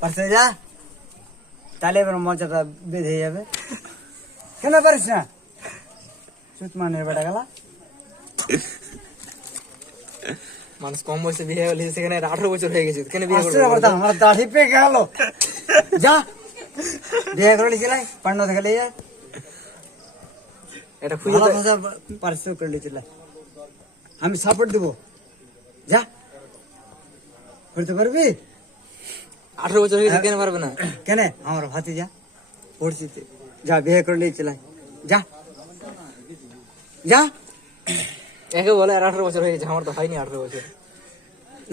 পারছে যা, তাহলে এবার মজাটা বেঁধে যাবে। কেন পারিস না? চুত মানে বেটা গেলা। মানুষ কম বয়সে বিয়ে হলে সেখানে 18 বছর হয়ে গেছে, কেন বিয়ে আসছে করবে? না, আমার দাড়ি পেকে গেল। যা বিয়ে করে লিখে পান্না থেকে লিয়ে যায়। এটা খুঁজে ভালো ভাষা পারিশ্রমিক করে লিখে আমি সাপোর্ট দেবো। যা করতে পারবি? 18 বছর হয়ে গেছে, কেন পারবে না? কেন আমার ভাতি যা পড়ছি, যা বিয়ে করে লিয়ে চলাই। যা যা। একে বলে আর 18 বছর হয়ে গেছে, আমার তো হয়নি 18 বছর।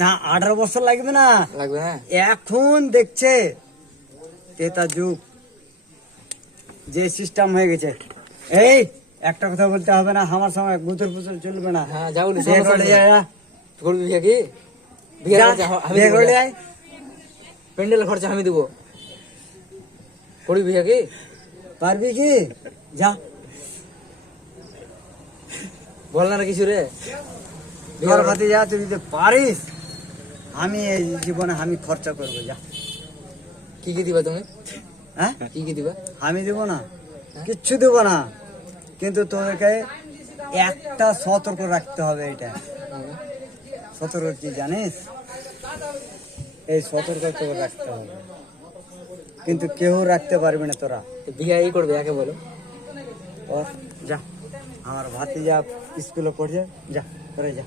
না 18 বছর লাগবে না, লাগবে না? এখন দেখছে তেতা যুগ, যে সিস্টেম হয়ে গেছে। এই একটা কথা বলতে হবে না, আমার সময় গুজর পুজর চলবে না। হ্যাঁ যা বলি, বিয়ে করে লিয়ে যা। করবি বিয়ে কি? বিয়ে যা, খরচা আমি বিয়ে দেবো, করে যা। লিয়ে আয়। প্যান্ডেলের খরচা আমি দেবো, করবি বিয়ে কি? পারবি কি? যা বল না রে কিছু রে। বিয়ের ভাতি যা, তুই যদি পারিস আমি এই জীবনে আমি খরচা করবো। যা। কি কি দিবা তুমি? হ্যাঁ কি কি দিবা? আমি দেবো না, কিচ্ছু দেবো না, কিন্তু তোদেরকে একটা সতর্ক রাখতে হবে। এটা সতর্ক কি জানিস? এই সতর্ক তোকে রাখতে হবে, কিন্তু কেউ রাখতে পারবি না তোরা। বিয়ে এই করবে একে বলো। ও যা, আমার ভাতি যা স্কুলে পড়ছে, যা করে যা।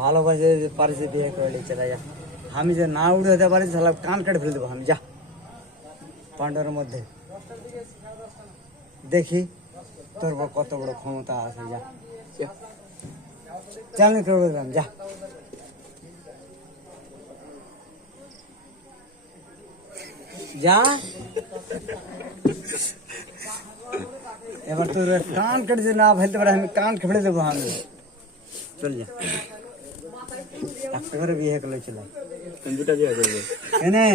ভালোবাসে পারিস বিয়ে করে নিয়ে চলে যা। আমি যে না উড়ে হতে পারি তাহলে কান কেটে ফেলে দেবো আমি। যা পান্ডার মধ্যে দেখি তোর কত বড় ক্ষমতা আছে। যা চ্যালেঞ্জ করে বললাম, যা। যা এবার তোর কান কেটে না ফেলতে পারে, আমি কান ফেলে দেবো আমি। চল যা, একটা করে বিয়ে করে চলে। দুটা বিয়ে করবে। এনে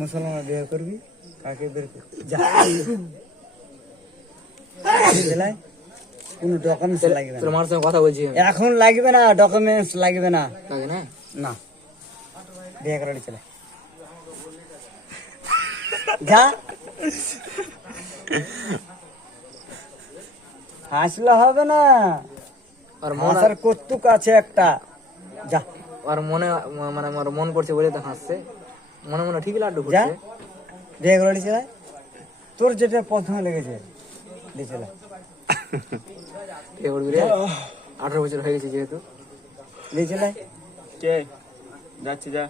মুসলমান বিয়ে করবি, কাকে বের করবি? যা জেলায় কোনো ডকুমেন্টস লাগবে তোর না, মার সঙ্গে কথা বলছি আমি। এখন লাগবে না, ডকুমেন্টস লাগবে না। লাগে না? না বিয়ে করে চলে যা। হাসলে হবে না, আর মন হাসার কৌতুক আছে একটা। যা আর মনে মানে আমার মন করছে বলে তো হাসছে, মনে মনে ঠিক লাড্ডু যা করছে। বিয়ে করে চলে। তোর যেটা প্রথমে লেগেছে দিয়ে চলে। বিয়ে করবি রে? 18 বছর হয়ে গেছে যেহেতু। দিয়ে চলে কে যাচ্ছে যা।